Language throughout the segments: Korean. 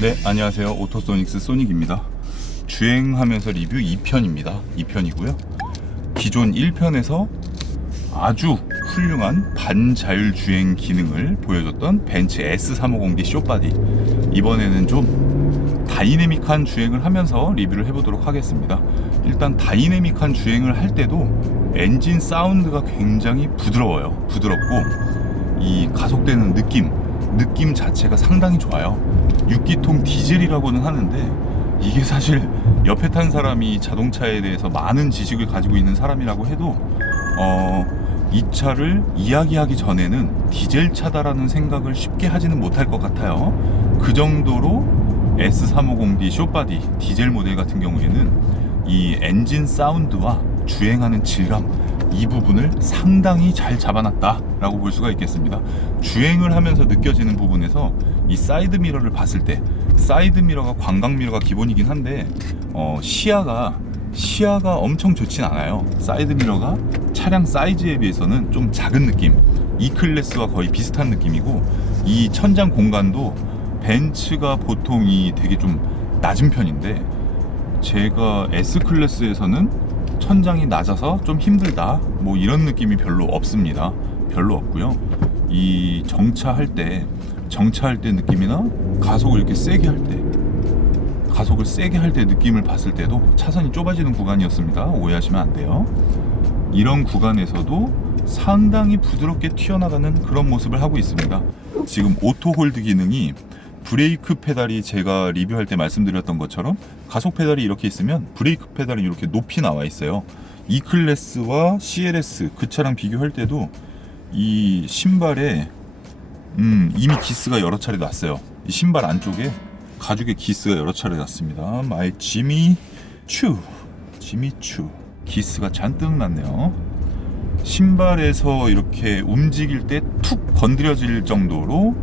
네, 안녕하세요. 오토소닉스 소닉입니다. 주행하면서 리뷰 2편입니다. 2편이고요. 기존 1편에서 아주 훌륭한 반자율 주행 기능을 보여줬던 벤츠 S350D 숏바디, 이번에는 좀 다이내믹한 주행을 하면서 리뷰를 해보도록 하겠습니다. 일단 다이내믹한 주행을 할 때도 엔진 사운드가 굉장히 부드러워요. 부드럽고 이 가속되는 느낌 자체가 상당히 좋아요. 6기통 디젤이라고는 하는데 이게 사실 옆에 탄 사람이 자동차에 대해서 많은 지식을 가지고 있는 사람이라고 해도 이 차를 이야기하기 전에는 디젤 차다라는 생각을 쉽게 하지는 못할 것 같아요. 그 정도로 S350D 숏바디 디젤 모델 같은 경우에는 이 엔진 사운드와 주행하는 질감, 이 부분을 상당히 잘 잡아놨다 라고 볼 수가 있겠습니다. 주행을 하면서 느껴지는 부분에서 이 사이드 미러를 봤을 때, 사이드 미러가 광각 미러가 기본이긴 한데 시야가 엄청 좋진 않아요. 사이드 미러가 차량 사이즈에 비해서는 좀 작은 느낌, E클래스와 거의 비슷한 느낌이고, 이 천장 공간도 벤츠가 보통 이 되게 좀 낮은 편인데 제가 S클래스에서는 천장이 낮아서 좀 힘들다, 뭐 이런 느낌이 별로 없습니다. 별로 없고요. 이 정차할 때 느낌이나 가속을 이렇게 세게 할 때 느낌을 봤을 때도 차선이 좁아지는 구간이었습니다. 오해하시면 안 돼요. 이런 구간에서도 상당히 부드럽게 튀어나가는 그런 모습을 하고 있습니다. 지금 오토 홀드 기능이, 브레이크 페달이 제가 리뷰할 때 말씀드렸던 것처럼 가속 페달이 이렇게 있으면 브레이크 페달이 이렇게 높이 나와 있어요. E클래스와 CLS 그 차랑 비교할 때도 이 신발에 이미 기스가 여러 차례 났어요. 이 신발 안쪽에 가죽에 기스가 여러 차례 났습니다. 마이 지미추 기스가 잔뜩 났네요. 신발에서 이렇게 움직일 때 툭 건드려질 정도로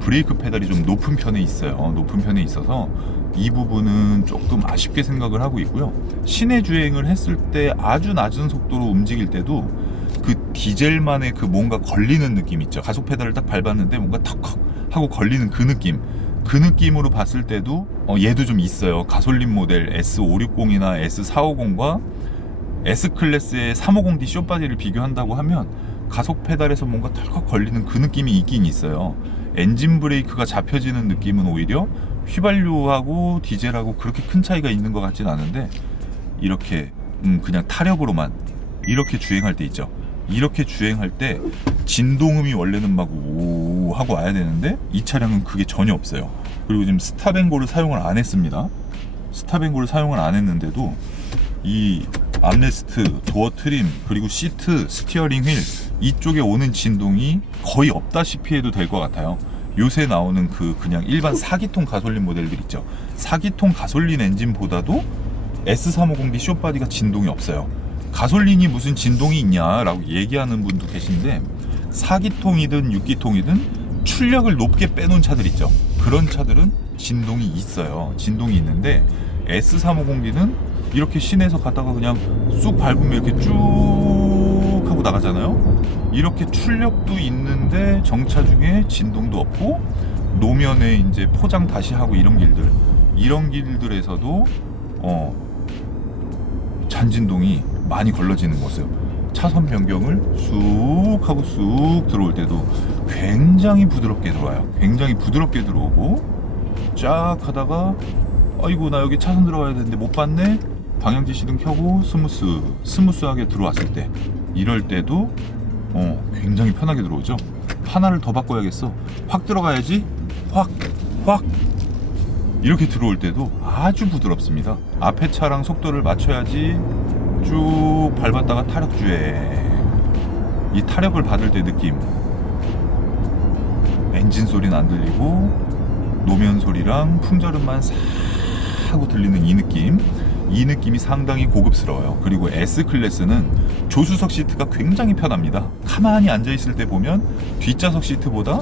브레이크 페달이 좀 높은 편에 있어요. 높은 편에 있어서 이 부분은 조금 아쉽게 생각을 하고 있고요. 시내 주행을 했을 때 아주 낮은 속도로 움직일 때도 그 디젤만의 그 뭔가 걸리는 느낌 있죠. 가속 페달을 딱 밟았는데 뭔가 턱 하고 걸리는 그 느낌으로 봤을 때도 얘도 좀 있어요. 가솔린 모델 S560이나 S450과 S클래스의 350D 숏바디를 비교한다고 하면 가속 페달에서 뭔가 털컥 걸리는 그 느낌이 있긴 있어요. 엔진 브레이크가 잡혀지는 느낌은 오히려 휘발유하고 디젤하고 그렇게 큰 차이가 있는 것 같진 않은데, 이렇게 그냥 타력으로만 이렇게 주행할 때 있죠. 이렇게 주행할 때 진동음이 원래는 막 오 하고 와야 되는데 이 차량은 그게 전혀 없어요. 그리고 지금 스탑앤고를 사용을 안 했습니다. 스탑앤고를 사용을 안 했는데도 이 암레스트, 도어 트림, 그리고 시트, 스티어링 휠 이쪽에 오는 진동이 거의 없다시피 해도 될 것 같아요. 요새 나오는 그냥 일반 4기통 가솔린 모델들 있죠. 4기통 가솔린 엔진보다도 S350D 숏바디가 진동이 없어요. 가솔린이 무슨 진동이 있냐라고 얘기하는 분도 계신데, 4기통이든 6기통이든 출력을 높게 빼놓은 차들 있죠. 그런 차들은 진동이 있어요. 진동이 있는데 S350D는 이렇게 시내에서 가다가 그냥 쑥 밟으면 이렇게 쭉 하고 나가잖아요. 이렇게 출력도 있는데 정차 중에 진동도 없고, 노면에 이제 포장 다시 하고 이런 길들에서도 잔진동이 많이 걸러지는 모습. 차선 변경을 쑥 하고 쑥 들어올 때도 굉장히 부드럽게 들어와요. 굉장히 부드럽게 들어오고, 쫙 하다가 아이고 나 여기 차선 들어가야 되는데 못 봤네, 방향지 시동 켜고 스무스하게 들어왔을 때, 이럴 때도 굉장히 편하게 들어오죠. 하나를 더 바꿔야겠어, 확 들어가야지, 확 이렇게 들어올 때도 아주 부드럽습니다. 앞에 차랑 속도를 맞춰야지 쭉 밟았다가 타력 주행, 이 타력을 받을 때 느낌, 엔진 소리는 안 들리고 노면 소리랑 풍절음만 싹 하고 들리는 이 느낌이 상당히 고급스러워요. 그리고 S클래스는 조수석 시트가 굉장히 편합니다. 가만히 앉아있을 때 보면 뒷좌석 시트보다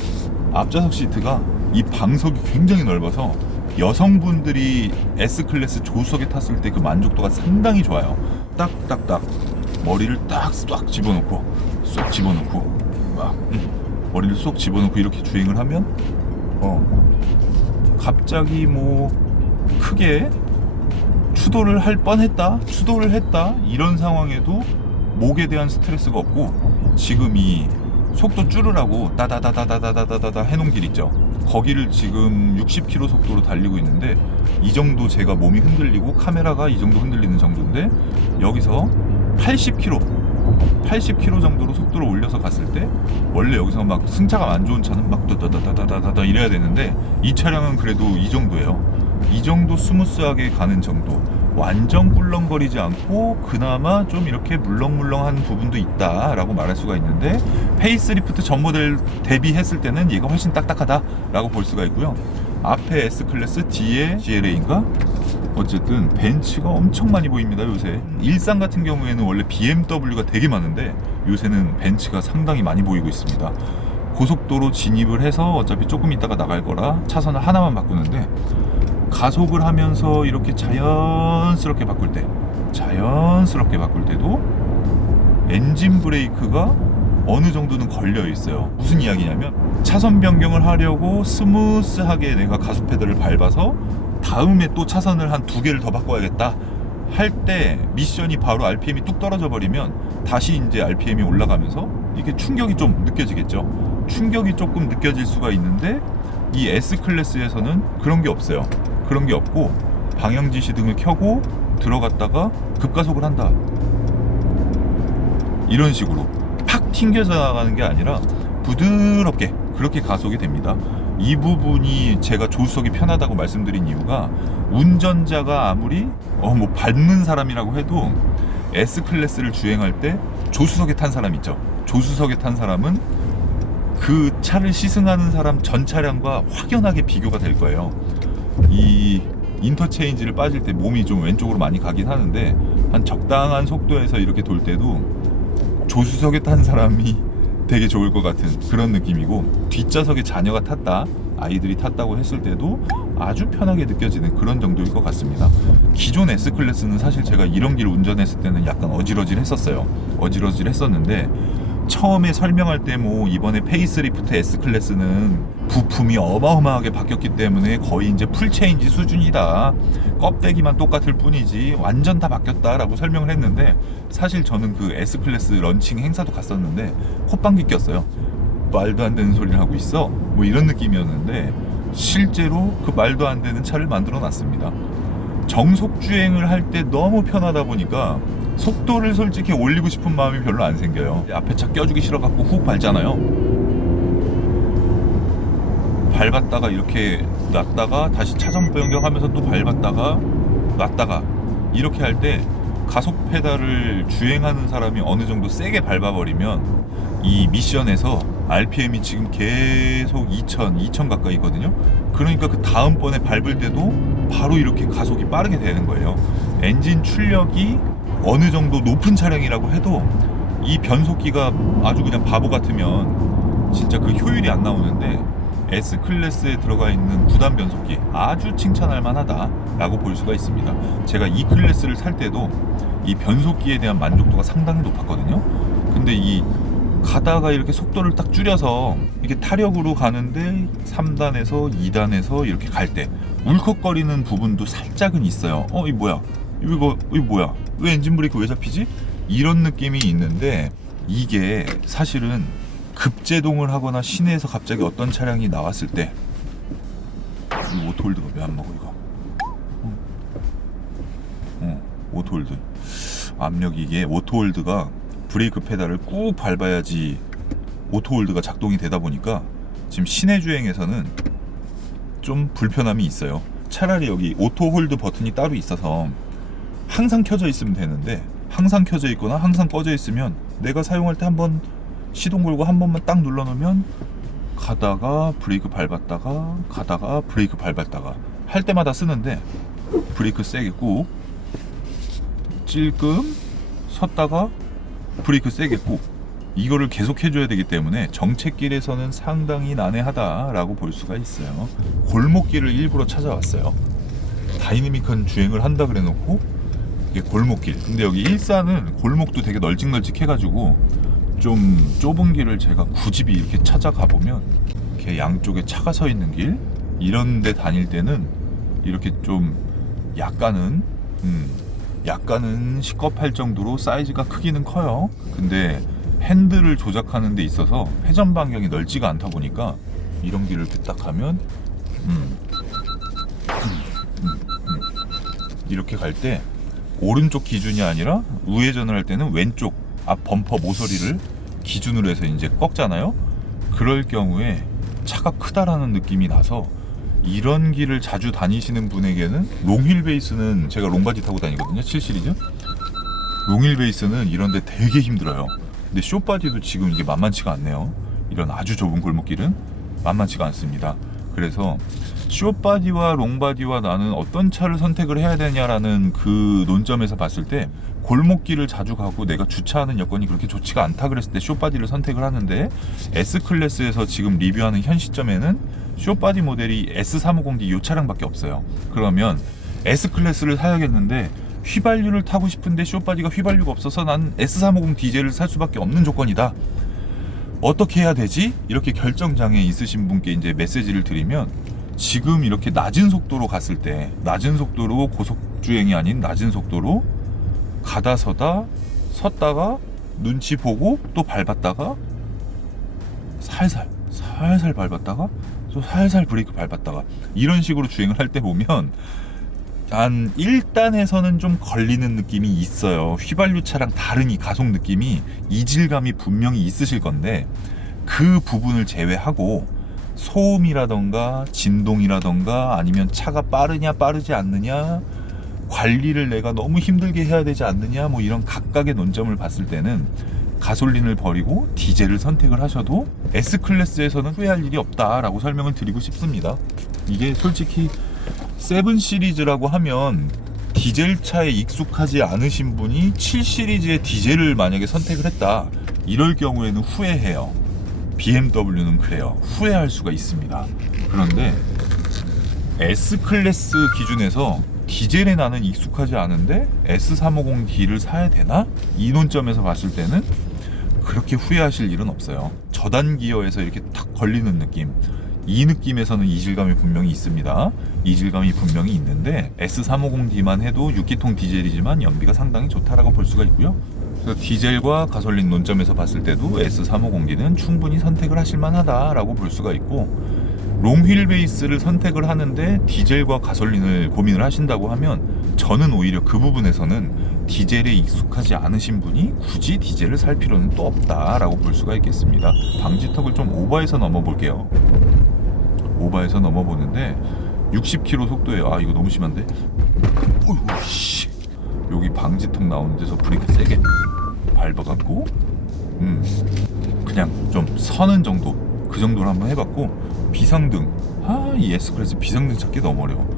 앞좌석 시트가 이 방석이 굉장히 넓어서 여성분들이 S클래스 조수석에 탔을 때 그 만족도가 상당히 좋아요. 딱딱딱 머리를 딱 쏙 집어넣고 막 머리를 쏙 집어넣고 이렇게 주행을 하면 갑자기 뭐 크게 추돌을 할 뻔했다, 추돌을 했다 이런 상황에도 목에 대한 스트레스가 없고, 지금 이 속도 줄으라고 따다다다다다다다다 해놓은 길 있죠. 거기를 지금 60km 속도로 달리고 있는데, 이 정도 제가 몸이 흔들리고 카메라가 이 정도 흔들리는 정도인데, 여기서 80km 정도로 속도를 올려서 갔을 때, 원래 여기서 막 승차감 안 좋은 차는 막 따다다다다다다 이래야 되는데, 이 차량은 그래도 이 정도예요. 이 정도 스무스하게 가는 정도, 완전 꿀렁거리지 않고 그나마 좀 이렇게 물렁물렁한 부분도 있다라고 말할 수가 있는데, 페이스리프트 전 모델 대비했을 때는 얘가 훨씬 딱딱하다라고 볼 수가 있고요. 앞에 S클래스, 뒤에 GLA인가? 어쨌든 벤츠가 엄청 많이 보입니다 요새. 일산 같은 경우에는 원래 BMW가 되게 많은데, 요새는 벤츠가 상당히 많이 보이고 있습니다. 고속도로 진입을 해서 어차피 조금 있다가 나갈 거라 차선을 하나만 바꾸는데, 가속을 하면서 이렇게 자연스럽게 바꿀 때도 엔진 브레이크가 어느 정도는 걸려 있어요. 무슨 이야기냐면, 차선 변경을 하려고 스무스하게 내가 가속 페달을 밟아서 다음에 또 차선을 한 2개를 더 바꿔야겠다 할 때 미션이 바로 RPM이 뚝 떨어져 버리면 다시 이제 RPM이 올라가면서 이게 충격이 좀 느껴지겠죠. 충격이 조금 느껴질 수가 있는데, 이 S클래스에서는 그런 게 없어요. 그런 게 없고, 방향 지시등을 켜고 들어갔다가 급가속을 한다, 이런 식으로 팍 튕겨져 나가는 게 아니라 부드럽게 그렇게 가속이 됩니다. 이 부분이 제가 조수석이 편하다고 말씀드린 이유가, 운전자가 아무리 뭐 밟는 사람이라고 해도 S클래스를 주행할 때 조수석에 탄 사람 있죠. 조수석에 탄 사람은 그 차를 시승하는 사람 전 차량과 확연하게 비교가 될 거예요. 이 인터체인지를 빠질 때 몸이 좀 왼쪽으로 많이 가긴 하는데, 한 적당한 속도에서 이렇게 돌 때도 조수석에 탄 사람이 되게 좋을 것 같은 그런 느낌이고, 뒷좌석에 자녀가 탔다, 아이들이 탔다고 했을 때도 아주 편하게 느껴지는 그런 정도일 것 같습니다. 기존 S클래스는 사실 제가 이런 길 운전했을 때는 약간 어지러질했었는데, 처음에 설명할 때 뭐 이번에 페이스리프트 S클래스는 부품이 어마어마하게 바뀌었기 때문에 거의 이제 풀체인지 수준이다, 껍데기만 똑같을 뿐이지 완전 다 바뀌었다라고 설명을 했는데, 사실 저는 그 S클래스 런칭 행사도 갔었는데 콧방귀 꼈어요. 말도 안 되는 소리를 하고 있어, 뭐 이런 느낌이었는데, 실제로 그 말도 안 되는 차를 만들어 놨습니다. 정속 주행을 할 때 너무 편하다 보니까 속도를 솔직히 올리고 싶은 마음이 별로 안 생겨요. 앞에 차 껴주기 싫어갖고 훅 밟잖아요. 밟았다가 이렇게 놨다가 다시 차선 변경하면서 또 밟았다가 놨다가 이렇게 할 때, 가속 페달을 주행하는 사람이 어느 정도 세게 밟아버리면 이 미션에서 RPM이 지금 계속 2000 가까이 있거든요. 그러니까 그 다음번에 밟을 때도 바로 이렇게 가속이 빠르게 되는 거예요. 엔진 출력이 어느 정도 높은 차량이라고 해도 이 변속기가 아주 그냥 바보 같으면 진짜 그 효율이 안 나오는데, S클래스에 들어가 있는 9단 변속기 아주 칭찬할 만하다라고 볼 수가 있습니다. 제가 E 클래스를 살 때도 이 변속기에 대한 만족도가 상당히 높았거든요. 근데 이 가다가 이렇게 속도를 딱 줄여서 이렇게 타력으로 가는데 3단에서 2단에서 이렇게 갈 때 울컥거리는 부분도 살짝은 있어요. 이 뭐야? 이거 뭐야? 왜 엔진 브레이크 왜 잡히지? 이런 느낌이 있는데, 이게 사실은 급제동을 하거나 시내에서 갑자기 어떤 차량이 나왔을 때, 이 오토홀드가 왜 안 먹어 이거? 오토홀드 압력이, 이게 오토홀드가 브레이크 페달을 꾹 밟아야지 오토홀드가 작동이 되다 보니까 지금 시내 주행에서는 좀 불편함이 있어요. 차라리 여기 오토홀드 버튼이 따로 있어서 항상 켜져 있으면 되는데, 항상 켜져 있거나 항상 꺼져 있으면 내가 사용할 때 한번 시동 걸고 한 번만 딱 눌러놓으면 가다가 브레이크 밟았다가 가다가 브레이크 밟았다가 할 때마다 쓰는데, 브레이크 세게 꾹, 찔끔 섰다가 브레이크 세게 꾹, 이거를 계속 해줘야 되기 때문에 정체길에서는 상당히 난해하다라고 볼 수가 있어요. 골목길을 일부러 찾아왔어요. 다이내믹한 주행을 한다 그래 놓고 이게 골목길, 근데 여기 일산은 골목도 되게 널찍널찍해가지고 좀 좁은 길을 제가 굳이 이렇게 찾아가 보면 이렇게 양쪽에 차가 서 있는 길, 이런 데 다닐 때는 이렇게 좀 약간은 식겁할 정도로 사이즈가 크기는 커요. 근데 핸들을 조작하는 데 있어서 회전 반경이 넓지가 않다 보니까 이런 길을 이렇게 딱 가면 이렇게 갈 때 오른쪽 기준이 아니라 우회전을 할 때는 왼쪽 앞 범퍼 모서리를 기준으로 해서 이제 꺾잖아요. 그럴 경우에 차가 크다라는 느낌이 나서 이런 길을 자주 다니시는 분에게는 롱휠 베이스는 제가 롱바디 타고 다니거든요. 7 시리즈. 롱휠 베이스는 이런데 되게 힘들어요. 근데 숏바디도 지금 이게 만만치가 않네요. 이런 아주 좁은 골목길은 만만치가 않습니다. 그래서 숏바디와 롱바디와 나는 어떤 차를 선택을 해야 되냐라는 그 논점에서 봤을 때 골목길을 자주 가고 내가 주차하는 여건이 그렇게 좋지가 않다 그랬을 때 숏바디를 선택을 하는데 S클래스에서 지금 리뷰하는 현 시점에는 숏바디 모델이 S350D 이 차량밖에 없어요. 그러면 S클래스를 사야겠는데 휘발유를 타고 싶은데 숏바디가 휘발유가 없어서 난 S350 디젤을 살 수밖에 없는 조건이다. 어떻게 해야 되지? 이렇게 결정장애 있으신 분께 이제 메시지를 드리면 지금 이렇게 낮은 속도로 갔을 때 낮은 속도로 고속주행이 아닌 낮은 속도로 가다 서다 섰다가 눈치 보고 또 밟았다가 살살 밟았다가 또 살살 브레이크 밟았다가 이런 식으로 주행을 할 때 보면 한 1단에서는 좀 걸리는 느낌이 있어요. 휘발유 차랑 다른 이 가속 느낌이 이질감이 분명히 있으실 건데 그 부분을 제외하고 소음이라던가 진동이라던가 아니면 차가 빠르냐 빠르지 않느냐 관리를 내가 너무 힘들게 해야 되지 않느냐 뭐 이런 각각의 논점을 봤을 때는 가솔린을 버리고 디젤을 선택을 하셔도 S클래스에서는 후회할 일이 없다라고 설명을 드리고 싶습니다. 이게 솔직히 7 시리즈라고 하면 디젤 차에 익숙하지 않으신 분이 7 시리즈의 디젤을 만약에 선택을 했다 이럴 경우에는 후회해요. BMW는 그래요. 후회할 수가 있습니다. 그런데 S클래스 기준에서 디젤에 나는 익숙하지 않은데 S350D를 사야 되나? 이 논점에서 봤을 때는 그렇게 후회하실 일은 없어요. 저단 기어에서 이렇게 탁 걸리는 느낌, 이 느낌에서는 이질감이 분명히 있습니다. 이질감이 분명히 있는데 S350D만 해도 6기통 디젤이지만 연비가 상당히 좋다라고 볼 수가 있고요. 그래서 디젤과 가솔린 논점에서 봤을 때도 S350D는 충분히 선택을 하실 만하다라고 볼 수가 있고, 롱휠 베이스를 선택을 하는데 디젤과 가솔린을 고민을 하신다고 하면 저는 오히려 그 부분에서는 디젤에 익숙하지 않으신 분이 굳이 디젤을 살 필요는 또 없다라고 볼 수가 있겠습니다. 방지턱을 좀 오버해서 넘어볼게요. 오버해서 넘어보는데 60km 속도예요. 아 이거 너무 심한데? 어이구 씨. 여기 방지턱 나오는 데서 브레이크 세게 밟아갖고 그냥 좀 서는 정도, 그 정도로 한번 해봤고, 비상등, 이 S클래스 비상등 찾기 너무 어려워.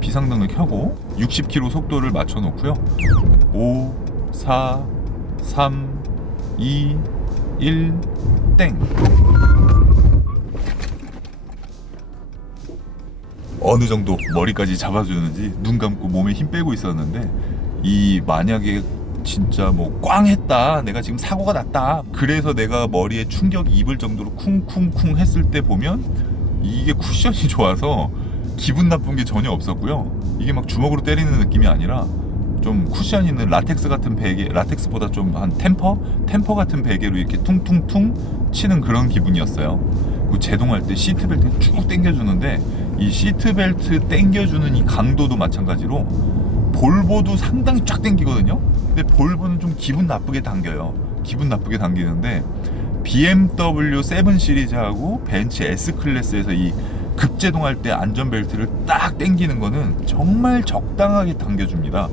비상등을 켜고 60km 속도를 맞춰 놓고요. 5, 4, 3, 2, 1, 땡. 어느 정도 머리까지 잡아주는지 눈 감고 몸에 힘 빼고 있었는데, 이 만약에 진짜 뭐 꽝 했다, 내가 지금 사고가 났다, 그래서 내가 머리에 충격이 입을 정도로 쿵쿵쿵 했을 때 보면 이게 쿠션이 좋아서 기분 나쁜 게 전혀 없었고요. 이게 막 주먹으로 때리는 느낌이 아니라 좀 쿠션 있는 라텍스 같은 베개, 라텍스보다 좀 한 템퍼 같은 베개로 이렇게 퉁퉁퉁 치는 그런 기분이었어요. 그리고 제동할 때 시트벨트 쭉 당겨주는데 이 시트벨트 당겨주는 이 강도도 마찬가지로 볼보도 상당히 쫙 당기거든요. 근데 볼보는 좀 기분 나쁘게 당겨요. 기분 나쁘게 당기는데 BMW 7 시리즈하고 벤츠 S클래스에서 이 급제동할 때 안전벨트를 딱 당기는 거는 정말 적당하게 당겨줍니다.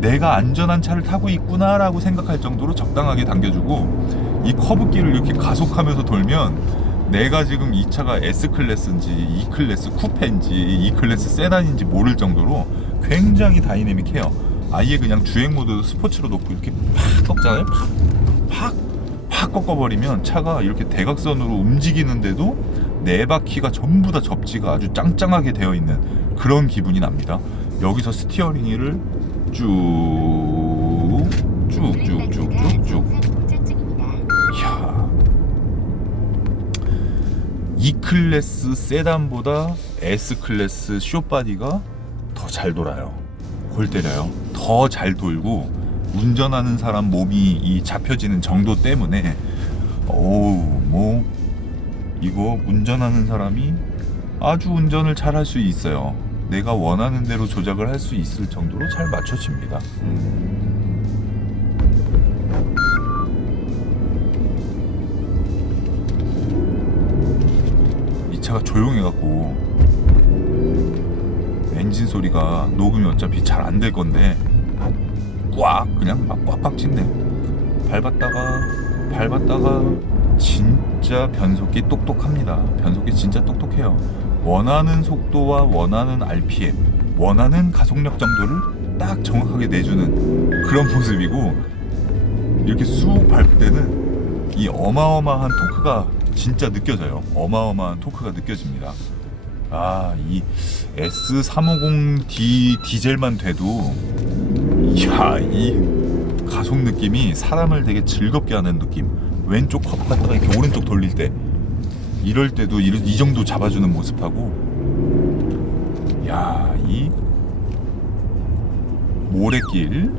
내가 안전한 차를 타고 있구나 라고 생각할 정도로 적당하게 당겨주고, 이 커브길을 이렇게 가속하면서 돌면 내가 지금 이 차가 S클래스인지 E클래스 쿠페인지 E클래스 세단인지 모를 정도로 굉장히 다이내믹해요. 아예 그냥 주행 모드 스포츠로 놓고 이렇게 팍 꺾잖아요. 팍 꺾어버리면 차가 이렇게 대각선으로 움직이는데도 네 바퀴가 전부 다 접지가 아주 짱짱하게 되어 있는 그런 기분이 납니다. 여기서 스티어링 휠을 쭉쭉쭉쭉쭉. 이야, E클래스 세단보다 S클래스 쇼바디가 더 잘 돌아요. 골 때려요. 더 잘 돌고 운전하는 사람 몸이 이 잡혀지는 정도 때문에 뭐 이거 운전하는 사람이 아주 운전을 잘 할 수 있어요. 내가 원하는 대로 조작을 할 수 있을 정도로 잘 맞춰집니다. 이 차가 조용해갖고 엔진 소리가 녹음이 어차피 잘 안 될 건데 그냥 막 꽉꽉 찢네. 밟았다가 진짜 변속기 똑똑합니다. 변속기 진짜 똑똑해요. 원하는 속도와 원하는 RPM, 원하는 가속력 정도를 딱 정확하게 내주는 그런 모습이고, 이렇게 쑥 밟을 때는 이 어마어마한 토크가 진짜 느껴져요. 어마어마한 토크가 느껴집니다. 이 S350D 디젤만 돼도 이 가속 느낌이 사람을 되게 즐겁게 하는 느낌. 왼쪽 커브 갔다가 이렇게 오른쪽 돌릴 때, 이럴 때도 이 정도 잡아주는 모습하고, 이 모래길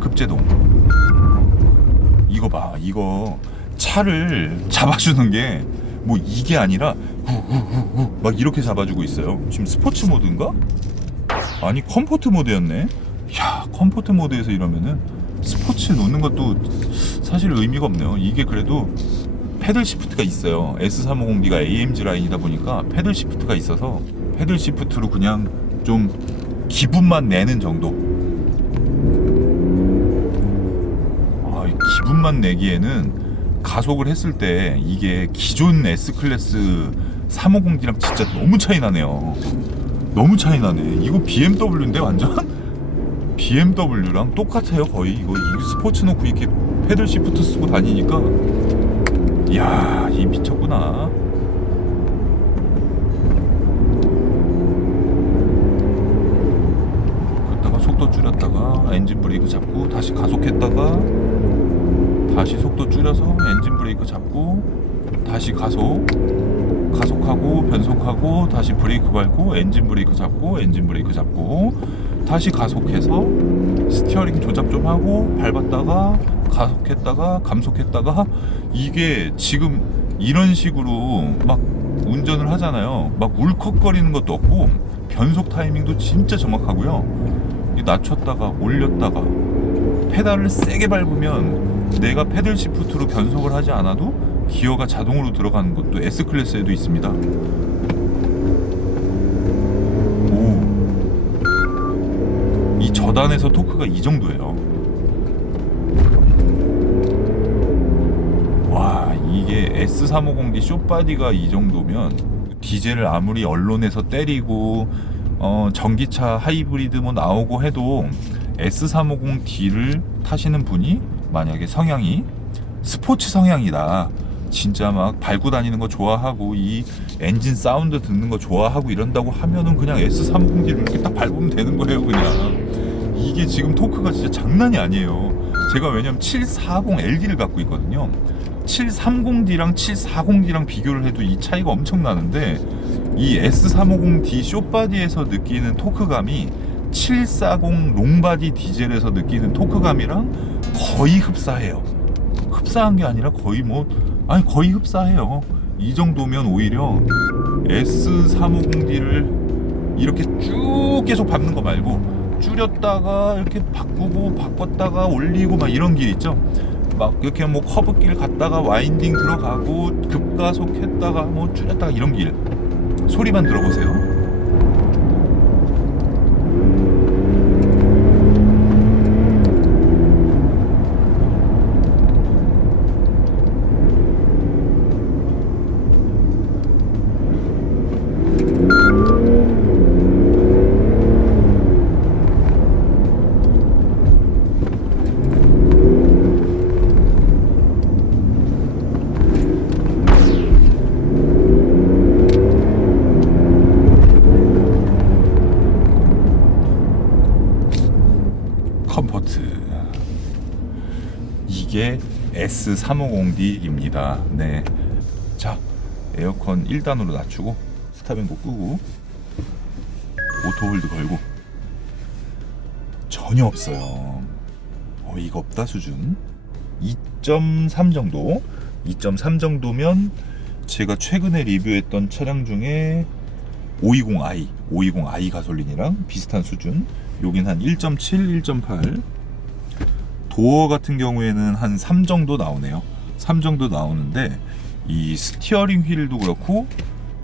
급제동, 이거 봐. 이거 차를 잡아주는 게 뭐 이게 아니라 후후후후 막 이렇게 잡아주고 있어요. 지금 스포츠 모드인가? 아니 컴포트 모드였네. 컴포트 모드에서 이러면은 스포츠 놓는 것도 사실 의미가 없네요. 이게 그래도 패들 시프트가 있어요. S350D가 AMG 라인이다 보니까 패들 시프트가 있어서 패들 시프트로 그냥 좀 기분만 내는 정도. 기분만 내기에는 가속을 했을 때 이게 기존 S클래스 350D랑 진짜 너무 차이 나네요. 너무 차이 나네. 이거 BMW인데 완전? BMW랑 똑같아요 거의. 이거 스포츠 놓고 이렇게 패들 시프트 쓰고 다니니까 이 미쳤구나. 그러다가 속도 줄였다가 엔진 브레이크 잡고 다시 가속했다가 다시 속도 줄여서 엔진 브레이크 잡고 다시 가속하고 변속하고 다시 브레이크 밟고 엔진 브레이크 잡고 다시 가속해서 스티어링 조작 좀 하고 밟았다가 가속했다가 감속했다가, 이게 지금 이런 식으로 막 운전을 하잖아요. 막 울컥거리는 것도 없고 변속 타이밍도 진짜 정확하고요. 낮췄다가 올렸다가 페달을 세게 밟으면 내가 패들 시프트로 변속을 하지 않아도 기어가 자동으로 들어가는 것도 S클래스에도 있습니다. 이 저단에서 토크가 이 정도예요. 이게 S350D 숏바디가 이 정도면 디젤을 아무리 언론에서 때리고 전기차 하이브리드 뭐 나오고 해도 S350D를 타시는 분이 만약에 성향이 스포츠 성향이다, 진짜 막 밟고 다니는 거 좋아하고 이 엔진 사운드 듣는 거 좋아하고 이런다고 하면은 그냥 S350D를 이렇게 딱 밟으면 되는 거예요. 그냥 이게 지금 토크가 진짜 장난이 아니에요. 제가 왜냐면 740LD를 갖고 있거든요. 730D랑 740D랑 비교를 해도 이 차이가 엄청 나는데, 이 S350D 숏바디에서 느끼는 토크감이 740 롱바디 디젤에서 느끼는 토크감이랑 거의 흡사해요. 흡사한 게 아니라 거의 거의 흡사해요. 이 정도면 오히려 S350D를 이렇게 쭉 계속 밟는 거 말고 줄였다가 이렇게 바꿨다가 올리고 막 이런 길 있죠. 막 이렇게 뭐 커브길 갔다가 와인딩 들어가고 급가속했다가 뭐 줄였다가 이런 길 소리만 들어보세요. 컴포트, 이게 S350D입니다. 네, 에어컨 1단으로 낮추고 스탑앤고 끄고 오토홀드 걸고 전혀 없어요. 어이가 없다 수준. 2.3 정도. 2.3 정도면 제가 최근에 리뷰했던 차량 중에 520i 가솔린이랑 비슷한 수준. 여긴 한 1.7, 1.8. 도어 같은 경우에는 한 3 정도 나오네요. 3 정도 나오는데 이 스티어링 휠도 그렇고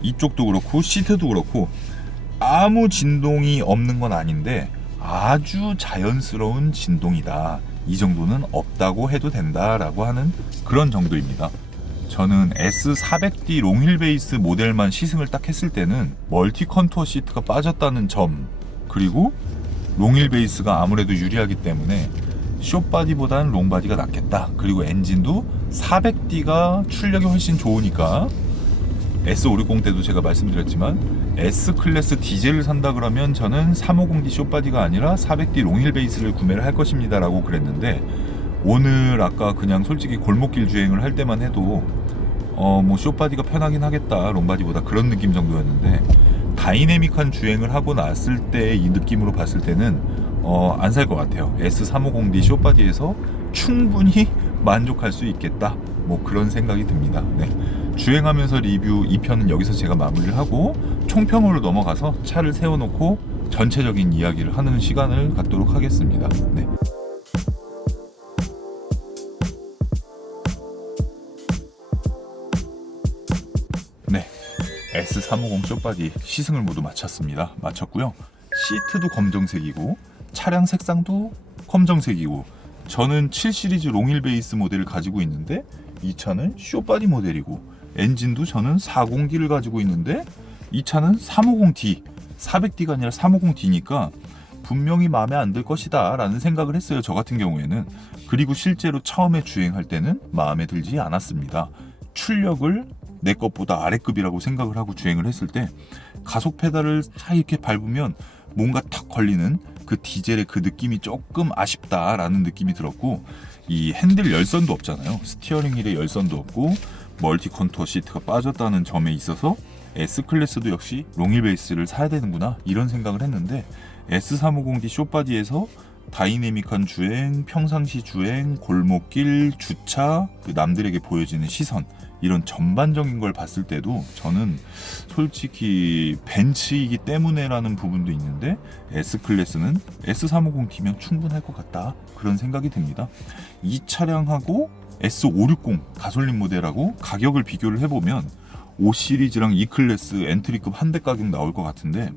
이쪽도 그렇고 시트도 그렇고 아무 진동이 없는 건 아닌데 아주 자연스러운 진동이다. 이 정도는 없다고 해도 된다라고 하는 그런 정도입니다. 저는 S400D 롱휠 베이스 모델만 시승을 딱 했을 때는 멀티 컨투어 시트가 빠졌다는 점, 그리고 롱휠 베이스가 아무래도 유리하기 때문에 숏바디보다는 롱바디가 낫겠다. 그리고 엔진도 400D가 출력이 훨씬 좋으니까 S560 때도 제가 말씀드렸지만 S클래스 디젤을 산다 그러면 저는 350D 숏바디가 아니라 400D 롱힐 베이스를 구매를 할 것입니다 라고 그랬는데, 오늘 아까 그냥 솔직히 골목길 주행을 할 때만 해도 뭐 숏바디가 편하긴 하겠다 롱바디보다 그런 느낌 정도였는데, 다이내믹한 주행을 하고 났을 때 이 느낌으로 봤을 때는 안 살 것 같아요. S350D 숏바디에서 충분히 만족할 수 있겠다, 뭐 그런 생각이 듭니다. 네. 주행하면서 리뷰 2편은 여기서 제가 마무리를 하고 총평으로 넘어가서 차를 세워놓고 전체적인 이야기를 하는 시간을 갖도록 하겠습니다. 네. 네. S350 숏바디 시승을 모두 마쳤고요. 시트도 검정색이고 차량 색상도 검정색이고, 저는 7 시리즈 롱힐 베이스 모델을 가지고 있는데 이 차는 숏바디 모델이고, 엔진도 저는 40D를 가지고 있는데 이 차는 350D, 400D가 아니라 350D니까 분명히 마음에 안 들 것이다 라는 생각을 했어요, 저 같은 경우에는. 그리고 실제로 처음에 주행할 때는 마음에 들지 않았습니다. 출력을 내 것보다 아래급이라고 생각을 하고 주행을 했을 때 가속 페달을 차 이렇게 밟으면 뭔가 탁 걸리는 그 디젤의 그 느낌이 조금 아쉽다라는 느낌이 들었고, 이 핸들 열선도 없잖아요. 스티어링 휠에 열선도 없고 멀티 컨투어 시트가 빠졌다는 점에 있어서 S클래스도 역시 롱힐 베이스를 사야 되는구나 이런 생각을 했는데, S350D 숏바디에서 다이내믹한 주행, 평상시 주행, 골목길, 주차, 그 남들에게 보여지는 시선, 이런 전반적인 걸 봤을 때도 저는 솔직히 벤츠이기 때문에라는 부분도 있는데 S클래스는 S350D면 충분할 것 같다, 그런 생각이 듭니다. 이 차량하고 S560 가솔린 모델하고 가격을 비교를 해보면 5 시리즈랑 E클래스 엔트리급 한 대 가격 나올 것 같은데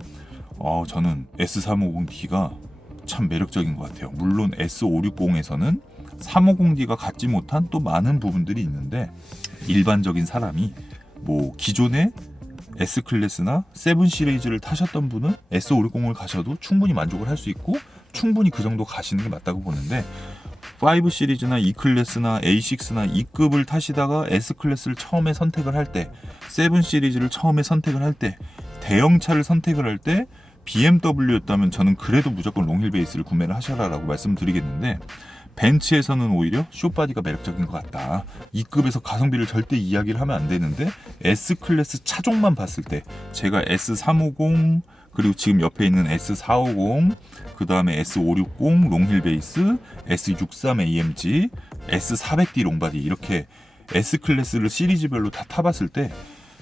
저는 S350D가 참 매력적인 것 같아요. 물론 S560에서는 350D가 갖지 못한 또 많은 부분들이 있는데, 일반적인 사람이 뭐 기존의 S클래스나 7 시리즈를 타셨던 분은 S560을 가셔도 충분히 만족을 할 수 있고 충분히 그 정도 가시는 게 맞다고 보는데, 5 시리즈나 E클래스나 A6나 E급을 타시다가 S클래스를 처음에 선택을 할 때, 7 시리즈를 처음에 선택을 할 때, 대형차를 선택을 할 때 BMW였다면 저는 그래도 무조건 롱힐 베이스를 구매를 하셔라라고 말씀드리겠는데, 벤츠에서는 오히려 숏바디가 매력적인 것 같다. E급에서 가성비를 절대 이야기를 하면 안 되는데 S클래스 차종만 봤을 때 제가 S350 그리고 지금 옆에 있는 S450, 그 다음에 S560 롱힐 베이스, S63 AMG, S400D 롱바디, 이렇게 S클래스를 시리즈별로 다 타봤을 때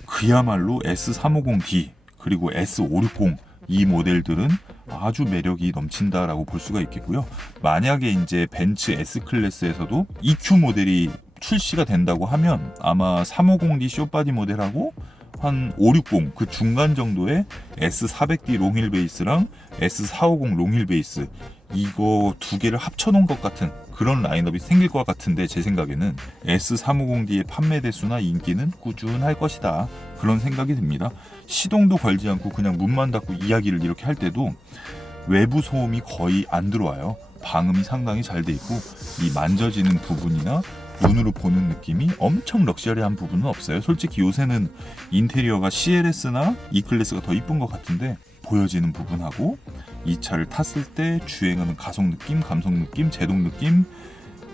그야말로 S350D 그리고 S560 이 모델들은 아주 매력이 넘친다라고 볼 수가 있겠고요. 만약에 이제 벤츠 S클래스에서도 EQ 모델이 출시가 된다고 하면 아마 350D 숏바디 모델하고 한 560 그 중간 정도의 S400D 롱힐 베이스랑 S450 롱힐 베이스, 이거 두 개를 합쳐놓은 것 같은 그런 라인업이 생길 것 같은데, 제 생각에는 S350D의 판매 대수나 인기는 꾸준할 것이다, 그런 생각이 듭니다. 시동도 걸지 않고 그냥 문만 닫고 이야기를 이렇게 할 때도 외부 소음이 거의 안 들어와요. 방음이 상당히 잘 돼 있고 이 만져지는 부분이나 눈으로 보는 느낌이 엄청 럭셔리한 부분은 없어요. 솔직히 요새는 인테리어가 CLS나 E클래스가 더 이쁜 것 같은데, 보여지는 부분하고 이 차를 탔을 때 주행하는 가속 느낌, 감속 느낌, 제동 느낌,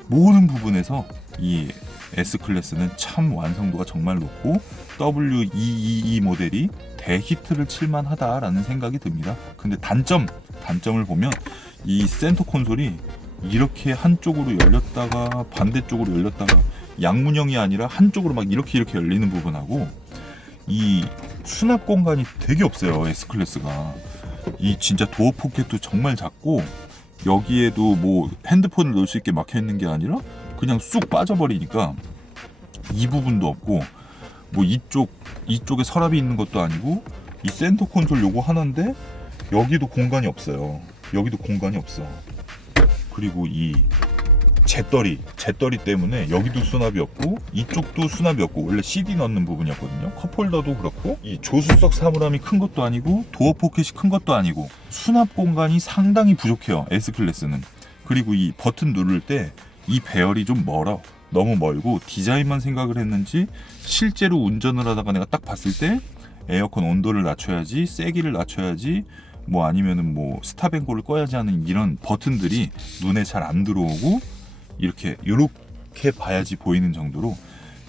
모든 부분에서 이 S클래스는 참 완성도가 정말 높고 W222 모델이 대히트를 칠만하다라는 생각이 듭니다. 근데 단점을 보면 이 센터 콘솔이 이렇게 한쪽으로 열렸다가 반대쪽으로 열렸다가 양문형이 아니라 한쪽으로 막 이렇게 열리는 부분하고 이 수납 공간이 되게 없어요. S클래스가. 이 진짜 도어 포켓도 정말 작고 여기에도 뭐 핸드폰을 넣을 수 있게 막혀 있는 게 아니라 그냥 쑥 빠져버리니까 이 부분도 없고 뭐 이쪽에 서랍이 있는 것도 아니고 이 센터 콘솔 요거 하나인데 여기도 공간이 없어요. 여기도 공간이 없어. 그리고 이 재떨이 때문에 여기도 수납이 없고 이쪽도 수납이 없고 원래 CD 넣는 부분이었거든요. 컵홀더도 그렇고 이 조수석 사물함이 큰 것도 아니고 도어 포켓이 큰 것도 아니고 수납 공간이 상당히 부족해요. S클래스는. 그리고 이 버튼 누를 때 이 배열이 좀 멀어. 너무 멀고 디자인만 생각을 했는지 실제로 운전을 하다가 내가 딱 봤을 때 에어컨 온도를 낮춰야지, 세기를 낮춰야지, 뭐 아니면은 뭐 스탑앤고를 꺼야지 하는 이런 버튼들이 눈에 잘 안 들어오고 이렇게 봐야지 보이는 정도로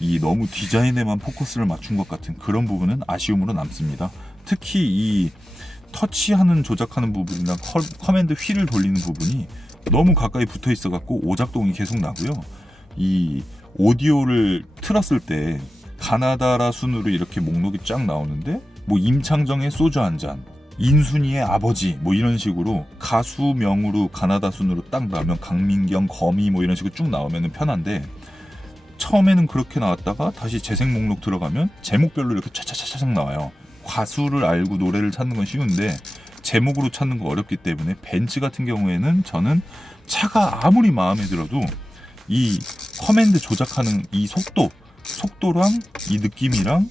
이 너무 디자인에만 포커스를 맞춘 것 같은 그런 부분은 아쉬움으로 남습니다. 특히 이 터치하는 조작하는 부분이나 커맨드 휠을 돌리는 부분이 너무 가까이 붙어 있어 갖고 오작동이 계속 나고요. 이 오디오를 틀었을 때 가나다라 순으로 이렇게 목록이 쫙 나오는데 뭐 임창정의 소주 한 잔, 인순이의 아버지 뭐 이런 식으로 가수명으로 가나다 순으로 딱 나오면 강민경, 거미 뭐 이런 식으로 쭉 나오면 편한데 처음에는 그렇게 나왔다가 다시 재생 목록 들어가면 제목별로 이렇게 차차차차차 나와요. 가수를 알고 노래를 찾는 건 쉬운데 제목으로 찾는 거 어렵기 때문에 벤츠 같은 경우에는 저는 차가 아무리 마음에 들어도 이 커맨드 조작하는 이 속도랑 이 느낌이랑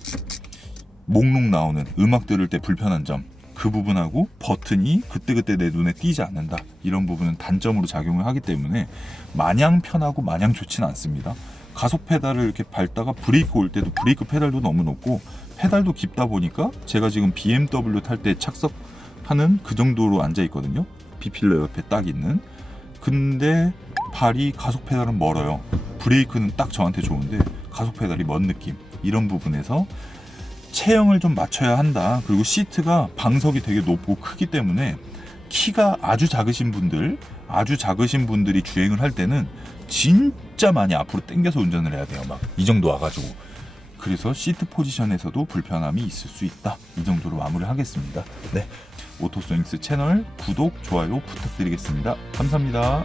목록 나오는 음악 들을 때 불편한 점 그 부분하고 버튼이 그때그때 내 눈에 띄지 않는다 이런 부분은 단점으로 작용을 하기 때문에 마냥 편하고 마냥 좋지는 않습니다. 가속 페달을 이렇게 밟다가 브레이크 올 때도 브레이크 페달도 너무 높고 페달도 깊다 보니까 제가 지금 BMW 탈 때 착석하는 그 정도로 앉아 있거든요. B필러 옆에 딱 있는. 근데 발이 가속 페달은 멀어요. 브레이크는 딱 저한테 좋은데 가속 페달이 먼 느낌. 이런 부분에서 체형을 좀 맞춰야 한다. 그리고 시트가 방석이 되게 높고 크기 때문에 키가 아주 작으신 분들이 주행을 할 때는 진짜 많이 앞으로 당겨서 운전을 해야 돼요. 막 이 정도 와가지고. 그래서 시트 포지션에서도 불편함이 있을 수 있다. 이 정도로 마무리하겠습니다. 네, 오토소잉스 채널 구독, 좋아요 부탁드리겠습니다. 감사합니다.